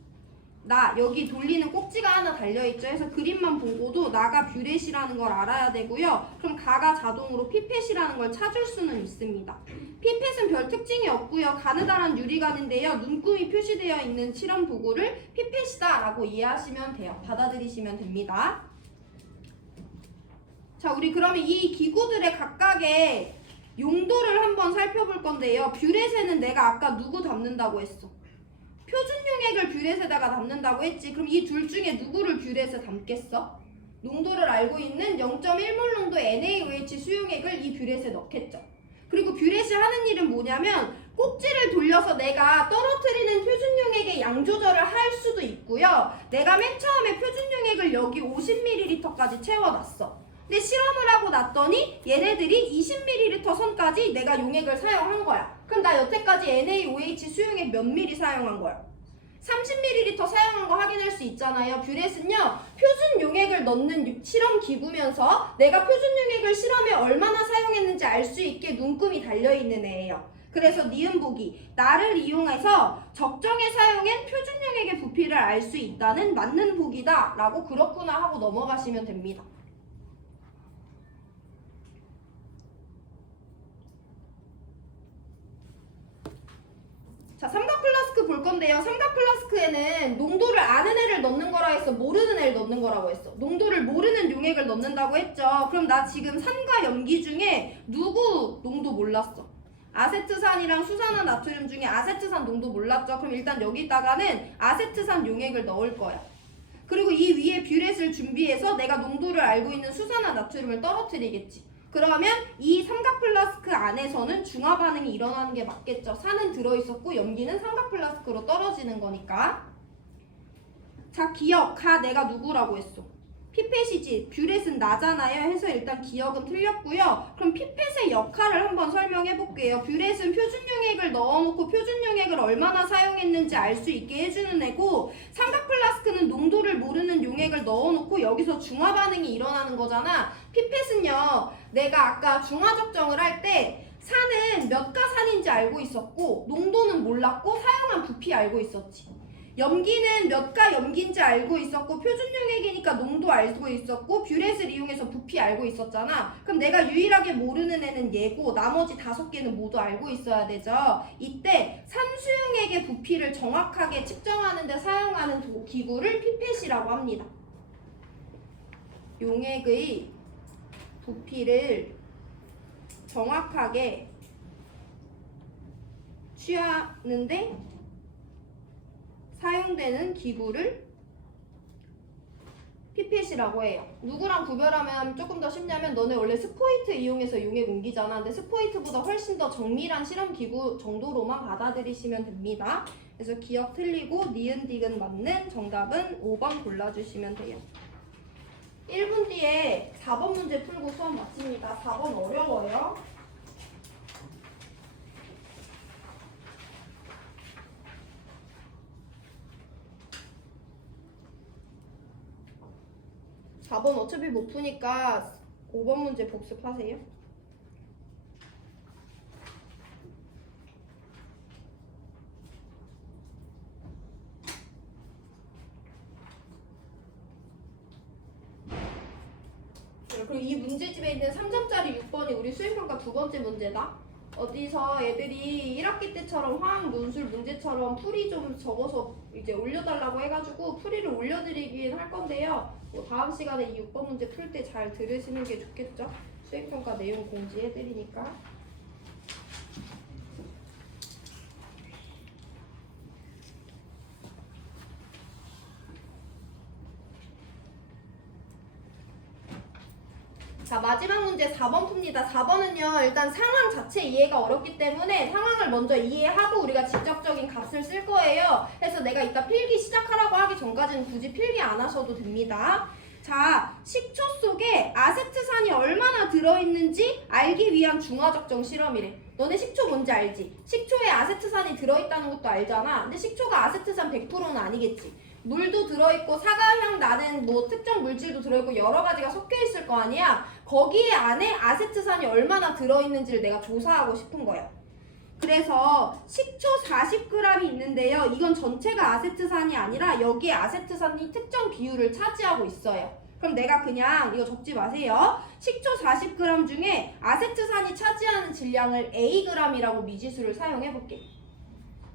나 여기 돌리는 꼭지가 하나 달려있죠. 해서 그림만 보고도 나가 뷰렛이라는 걸 알아야 되고요. 그럼 가가 자동으로 피펫이라는 걸 찾을 수는 있습니다. 피펫은 별 특징이 없고요. 가느다란 유리관인데요. 눈금이 표시되어 있는 실험 도구를 피펫이다 라고 이해하시면 돼요. 받아들이시면 됩니다. 자, 우리 그러면 이 기구들의 각각의 용도를 한번 살펴볼 건데요. 뷰렛에는 내가 아까 누구 담는다고 했어? 표준용액을 뷰렛에다가 담는다고 했지. 그럼 이 둘 중에 누구를 뷰렛에 담겠어? 농도를 알고 있는 0.1몰 농도 NaOH 수용액을 이 뷰렛에 넣겠죠. 그리고 뷰렛이 하는 일은 뭐냐면 꼭지를 돌려서 내가 떨어뜨리는 표준용액의 양 조절을 할 수도 있고요. 내가 맨 처음에 표준용액을 여기 50ml까지 채워놨어. 근데 실험을 하고 났더니 얘네들이 20ml 선까지 내가 용액을 사용한 거야. 그럼 나 여태까지 NaOH 수용액 몇 ml 사용한 거야? 30ml 사용한 거 확인할 수 있잖아요. 뷰렛은요, 표준 용액을 넣는 실험 기구면서 내가 표준 용액을 실험에 얼마나 사용했는지 알 수 있게 눈금이 달려있는 애예요. 그래서 니은 보기, 나를 이용해서 적정에 사용한 표준 용액의 부피를 알 수 있다는 맞는 보기다 라고 그렇구나 하고 넘어가시면 됩니다. 자, 삼각 플라스크 볼 건데요. 삼각 플라스크에는 농도를 아는 애를 넣는 거라 했어? 모르는 애를 넣는 거라고 했어? 농도를 모르는 용액을 넣는다고 했죠. 그럼 나 지금 산과 염기 중에 누구 농도 몰랐어? 아세트산이랑 수산화 나트륨 중에 아세트산 농도 몰랐죠? 그럼 일단 여기다가는 아세트산 용액을 넣을 거야. 그리고 이 위에 뷰렛을 준비해서 내가 농도를 알고 있는 수산화 나트륨을 떨어뜨리겠지. 그러면 이 삼각 플라스크 안에서는 중화 반응이 일어나는 게 맞겠죠. 산은 들어있었고 염기는 삼각 플라스크로 떨어지는 거니까. 자, 기억. 가 내가 누구라고 했어? 피펫이지. 뷰렛은 나잖아요. 해서 일단 기억은 틀렸고요. 그럼 피펫의 역할을 한번 설명해 볼게요. 뷰렛은 표준용액을 넣어놓고 표준용액을 얼마나 사용했는지 알 수 있게 해주는 애고, 삼각 플라스크는 농도를 모르는 용액을 넣어놓고 여기서 중화 반응이 일어나는 거잖아. 피펫은요, 내가 아까 중화 적정을 할 때 산은 몇 가산인지 알고 있었고 농도는 몰랐고 사용한 부피 알고 있었지. 염기는 몇 가 염기인지 알고 있었고 표준용액이니까 농도 알고 있었고 뷰렛을 이용해서 부피 알고 있었잖아. 그럼 내가 유일하게 모르는 애는 얘고 나머지 5개는 모두 알고 있어야 되죠. 이때 산수용액의 부피를 정확하게 측정하는 데 사용하는 기구를 피펫이라고 합니다. 용액의 부피를 정확하게 취하는데 사용되는 기구를 피펫이라고 해요. 누구랑 구별하면 조금 더 쉽냐면 너네 원래 스포이트 이용해서 용액 옮기잖아. 근데 스포이트보다 훨씬 더 정밀한 실험 기구 정도로만 받아들이시면 됩니다. 그래서 기억 틀리고 니은 디귿 맞는 정답은 5번 골라주시면 돼요. 1분 뒤에 4번 문제 풀고 수업 마칩니다. 4번 어려워요. (4번) 어차피 못 푸니까 5번 문제 복습하세요. 그리고 이 문제집에 있는 3점짜리 6번이 우리 수행평가 2번째 문제다. 어디서 애들이 1학기 때처럼 화학 논술 문제처럼 풀이 좀 적어서 이제 올려달라고 해가지고 풀이를 올려드리긴 할 건데요. 뭐 다음 시간에 이 6번 문제 풀 때 잘 들으시는 게 좋겠죠? 수행평가 내용 공지해드리니까. 자, 마지막 문제 4번 풉니다. 4번은요, 일단 상황 자체 이해가 어렵기 때문에 상황을 먼저 이해하고 우리가 직접적인 값을 쓸 거예요. 그래서 내가 이따 필기 시작하라고 하기 전까지는 굳이 필기 안 하셔도 됩니다. 자, 식초 속에 아세트산이 얼마나 들어있는지 알기 위한 중화적정 실험이래. 너네 식초 뭔지 알지? 식초에 아세트산이 들어있다는 것도 알잖아. 근데 식초가 아세트산 100%는 아니겠지. 물도 들어있고 사과향 나는 뭐 특정 물질도 들어있고 여러 가지가 섞여 있을 거 아니야. 거기에 안에 아세트산이 얼마나 들어있는지를 내가 조사하고 싶은 거야. 그래서 식초 40g이 있는데요. 이건 전체가 아세트산이 아니라 여기에 아세트산이 특정 비율을 차지하고 있어요. 그럼 내가 그냥 이거 적지 마세요. 식초 40g 중에 아세트산이 차지하는 질량을 Ag이라고 미지수를 사용해 볼게.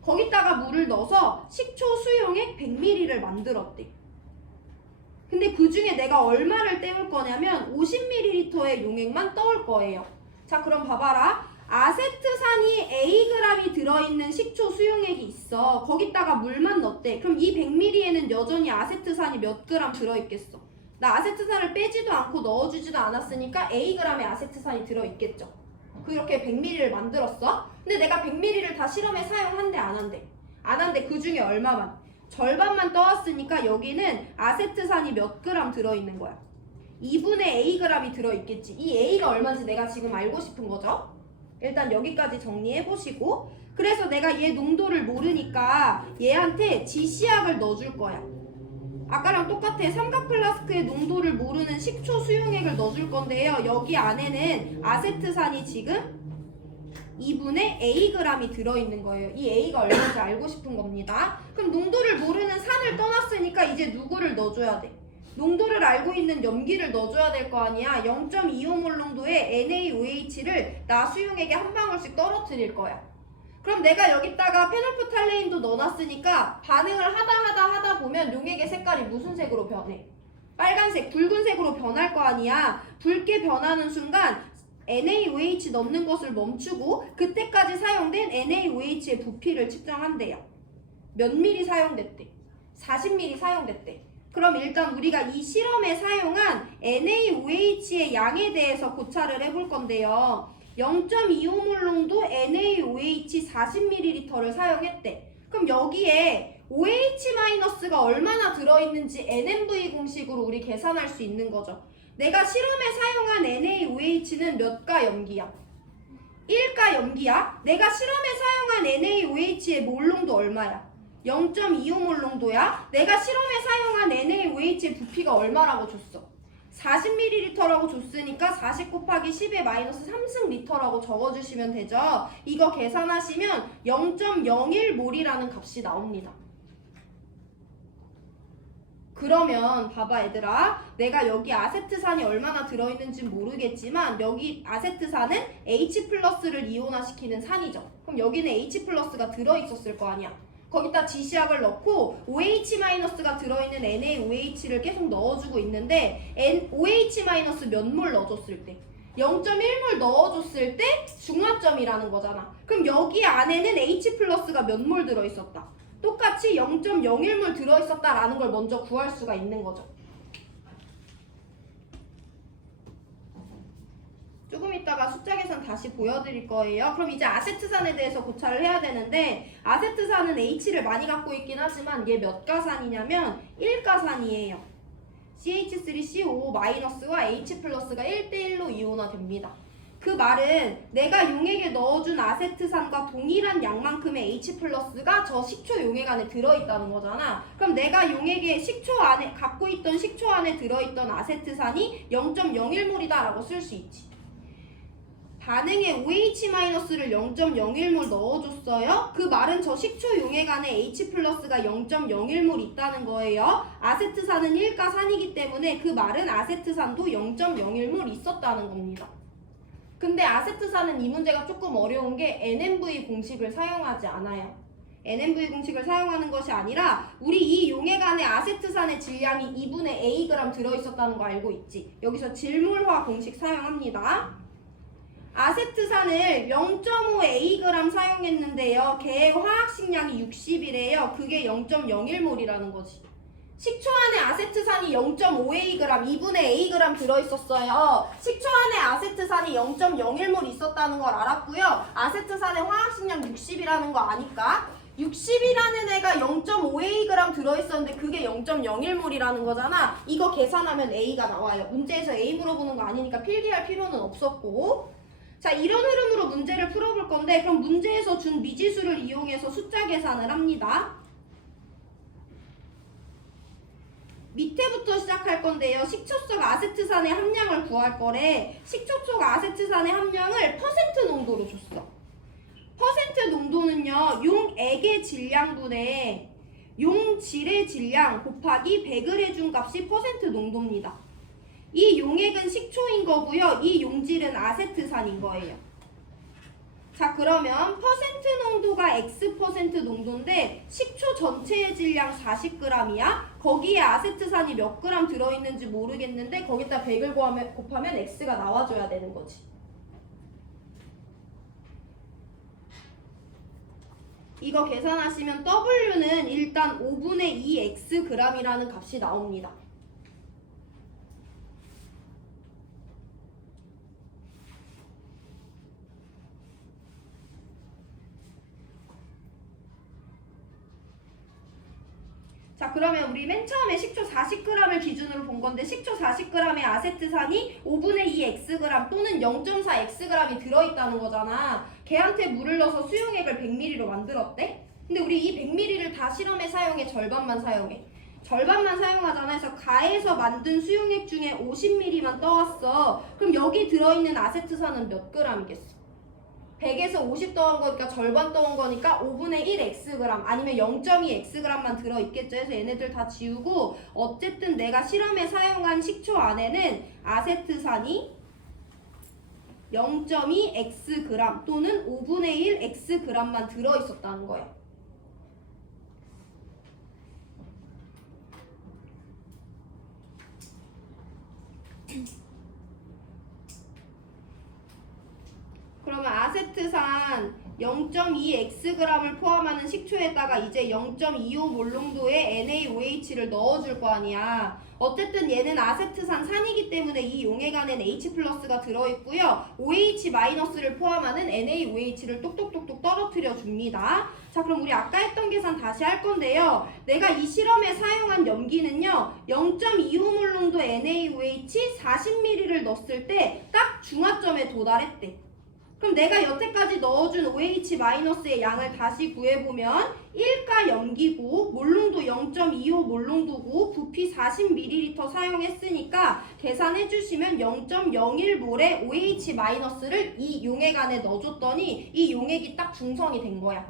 거기다가 물을 넣어서 식초 수용액 100ml를 만들었대. 근데 그 중에 내가 얼마를 떼울 거냐면 50ml의 용액만 떠올 거예요. 자, 그럼 봐봐라. 아세트산이 Ag이 들어있는 식초 수용액이 있어. 거기다가 물만 넣었대. 그럼 이 100ml에는 여전히 아세트산이 몇 그램 들어있겠어? 나 아세트산을 빼지도 않고 넣어주지도 않았으니까 Ag의 아세트산이 들어있겠죠. 그렇게 100ml를 만들었어. 근데 내가 100ml를 다 실험에 사용한대 안 한대? 안 한대. 그 중에 얼마만? 절반만 떠왔으니까 여기는 아세트산이 몇 그램 들어있는 거야? 2분의 Ag이 들어있겠지. 이 A가 얼마인지 내가 지금 알고 싶은 거죠. 일단 여기까지 정리해 보시고, 그래서 내가 얘 농도를 모르니까 얘한테 지시약을 넣어줄 거야. 아까랑 똑같아. 삼각 플라스크의 농도를 모르는 식초 수용액을 넣어줄 건데요. 여기 안에는 아세트산이 지금 2분의 Ag이 들어있는 거예요. 이 A가 얼마인지 알고 싶은 겁니다. 그럼 농도를 모르는 산을 떠났으니까 이제 누구를 넣어줘야 돼? 농도를 알고 있는 염기를 넣어줘야 될 거 아니야. 0.25몰 농도의 NaOH를 나수용액에 한 방울씩 떨어뜨릴 거야. 그럼 내가 여기다가 페놀프탈레인도 넣어놨으니까 반응을 하다 보면 용액의 색깔이 무슨 색으로 변해? 빨간색, 붉은색으로 변할 거 아니야. 붉게 변하는 순간 NaOH 넣는 것을 멈추고 그때까지 사용된 NaOH의 부피를 측정한대요. 몇 미리 사용됐대? 40ml 사용됐대. 그럼 일단 우리가 이 실험에 사용한 NaOH의 양에 대해서 고찰을 해볼 건데요. 0.25몰 농도 NaOH 40ml를 사용했대. 그럼 여기에 OH- 얼마나 들어있는지 NMV 공식으로 우리 계산할 수 있는 거죠. 내가 실험에 사용한 NaOH는 몇 가 염기야? 1가 염기야? 내가 실험에 사용한 NaOH의 몰 농도 얼마야? 0.25몰 농도야? 내가 실험에 사용한 NaOH의 부피가 얼마라고 줬어? 40ml라고 줬으니까 40 곱하기 10의 마이너스 3승리터라고 적어주시면 되죠. 이거 계산하시면 0.01몰이라는 값이 나옵니다. 그러면 봐봐 얘들아, 내가 여기 아세트산이 얼마나 들어있는지 모르겠지만 여기 아세트산은 H+를 이온화시키는 산이죠. 그럼 여기는 H+가 들어있었을 거 아니야. 거기다 지시약을 넣고 OH- 들어있는 NaOH를 계속 넣어주고 있는데 OH- 몇 몰 넣어줬을 때? 0.1몰 넣어줬을 때 중화점이라는 거잖아. 그럼 여기 안에는 H+가 몇 몰 들어있었다? 똑같이 0.01몰 들어있었다라는 걸 먼저 구할 수가 있는 거죠. 조금 있다가 숫자 계산 다시 보여드릴 거예요. 그럼 이제 아세트산에 대해서 고찰을 해야 되는데 아세트산은 H를 많이 갖고 있긴 하지만 얘 몇 가산이냐면 1가산이에요. CH3COO-와 H+가 1대1로 이온화됩니다. 그 말은 내가 용액에 넣어준 아세트산과 동일한 양만큼의 H+가 저 식초 용액 안에 들어있다는 거잖아. 그럼 내가 용액에 식초 안에 갖고 있던 식초 안에 들어있던 아세트산이 0.01몰이다 라고 쓸 수 있지. 반응에 OH-를 0.01몰 넣어줬어요. 그 말은 저 식초 용액 안에 H+가 0.01몰 있다는 거예요. 아세트산은 1가산이기 때문에 그 말은 아세트산도 0.01몰 있었다는 겁니다. 근데 아세트산은 이 문제가 조금 어려운 게 NMV 공식을 사용하지 않아요. NMV 공식을 사용하는 것이 아니라 우리 이 용액 안에 아세트산의 질량이 2분의 Ag 들어있었다는 거 알고 있지? 여기서 질몰화 공식 사용합니다. 아세트산을 0.5Ag 사용했는데요. 걔의 화학식량이 60이래요. 그게 0.01몰이라는 거지. 식초 안에 아세트산이 0.5Ag, 2분의 Ag 들어있었어요. 식초 안에 아세트산이 0.01몰 있었다는 걸 알았고요. 아세트산의 화학식량 60이라는 거 아니까 60이라는 애가 0.5Ag 들어있었는데 그게 0.01몰이라는 거잖아. 이거 계산하면 A가 나와요. 문제에서 A 물어보는 거 아니니까 필기할 필요는 없었고. 자, 이런 흐름으로 문제를 풀어볼 건데 그럼 문제에서 준 미지수를 이용해서 숫자 계산을 합니다. 밑에부터 시작할 건데요. 식초 속 아세트산의 함량을 구할 거래. 식초 속 아세트산의 함량을 퍼센트 농도로 줬어. 퍼센트 농도는요. 용액의 질량분의 용질의 질량 곱하기 100을 해준 값이 퍼센트 농도입니다. 이 용액은 식초인 거고요. 이 용질은 아세트산인 거예요. 자, 그러면 퍼센트 농도가 X% 농도인데 식초 전체의 질량 40g이야. 거기에 아세트산이 몇 그램 들어있는지 모르겠는데 거기다 100을 곱하면 X가 나와줘야 되는 거지. 이거 계산하시면 W는 일단 5분의 2Xg이라는 값이 나옵니다. 자, 그러면 우리 맨 처음에 식초 40g을 기준으로 본 건데 식초 40g의 아세트산이 5분의 2Xg 또는 0.4Xg이 들어있다는 거잖아. 걔한테 물을 넣어서 수용액을 100ml로 만들었대? 근데 우리 이 100ml를 다 실험에 사용해? 절반만 사용해? 절반만 사용하잖아. 그래서 가에서 만든 수용액 중에 50ml만 떠왔어. 그럼 여기 들어있는 아세트산은 몇 g이겠어? 100에서 50 떠온 거니까 절반 떠온 거니까 5분의 1Xg 아니면 0.2Xg만 들어있겠죠. 해서 얘네들 다 지우고 어쨌든 내가 실험에 사용한 식초 안에는 아세트산이 0.2Xg 또는 5분의 1Xg만 들어있었다는 거야. 그러면 아세트산 0.2Xg을 포함하는 식초에다가 이제 0.25몰 농도의 NaOH를 넣어줄 거 아니야. 어쨌든 얘는 아세트산 산이기 때문에 이 용액 안에는 H+가 들어있고요. OH-를 포함하는 NaOH를 똑똑똑똑 떨어뜨려 줍니다. 자, 그럼 우리 아까 했던 계산 다시 할 건데요. 내가 이 실험에 사용한 염기는요. 0.25몰 농도 NaOH 40ml를 넣었을 때 딱 중화점에 도달했대. 그럼 내가 여태까지 넣어준 OH-의 양을 다시 구해보면 1가 염기고 몰농도 0.25 몰농도고 부피 40ml 사용했으니까 계산해주시면 0.01몰의 OH-를 이 용액 안에 넣어줬더니 이 용액이 딱 중성이 된 거야.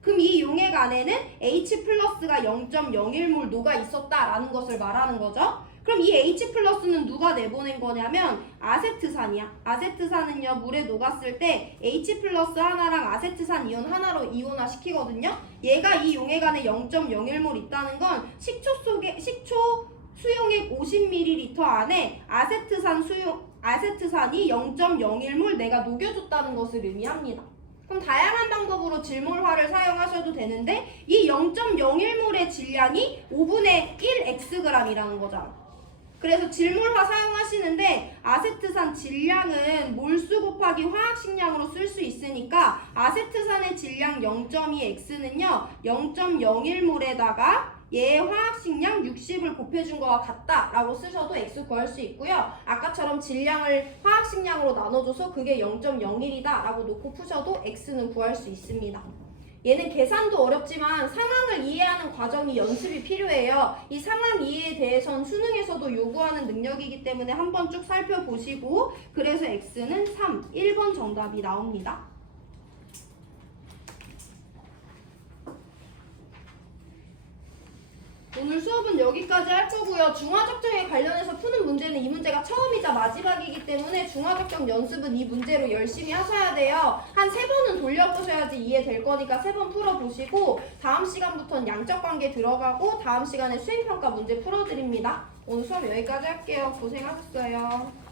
그럼 이 용액 안에는 H+가 0.01몰 녹아 있었다라는 것을 말하는 거죠. 그럼 이 H+는 누가 내보낸 거냐면 아세트산이야. 아세트산은요 물에 녹았을 때 H+ 하나랑 아세트산 이온 하나로 이온화 시키거든요. 얘가 이 용액 안에 0.01몰 있다는 건 식초 수용액 50ml 안에 아세트산이 0.01몰 내가 녹여줬다는 것을 의미합니다. 그럼 다양한 방법으로 질몰화를 사용하셔도 되는데 이 0.01몰의 질량이 5분의 1Xg이라는 거잖아. 그래서 질몰화 사용하시는데 아세트산 질량은 몰수 곱하기 화학식량으로 쓸 수 있으니까 아세트산의 질량 0.2X는요 0.01몰에다가 얘의 화학식량 60을 곱해준 거와 같다라고 쓰셔도 X 구할 수 있고요. 아까처럼 질량을 화학식량으로 나눠줘서 그게 0.01이다 라고 놓고 푸셔도 X는 구할 수 있습니다. 얘는 계산도 어렵지만 상황을 이해하는 과정이 연습이 필요해요. 이 상황 이해에 대해선 수능에서도 요구하는 능력이기 때문에 한번 쭉 살펴보시고 그래서 X는 3, 1번 정답이 나옵니다. 오늘 수업은 여기까지 할 거고요. 중화적정에 관련해서 푸는 문제는 이 문제가 처음이자 마지막이기 때문에 중화적정 연습은 이 문제로 열심히 하셔야 돼요. 한 3번은 돌려보셔야지 이해될 거니까 3번 풀어보시고 다음 시간부터는 양적 관계 들어가고 다음 시간에 수행평가 문제 풀어드립니다. 오늘 수업 여기까지 할게요. 고생하셨어요.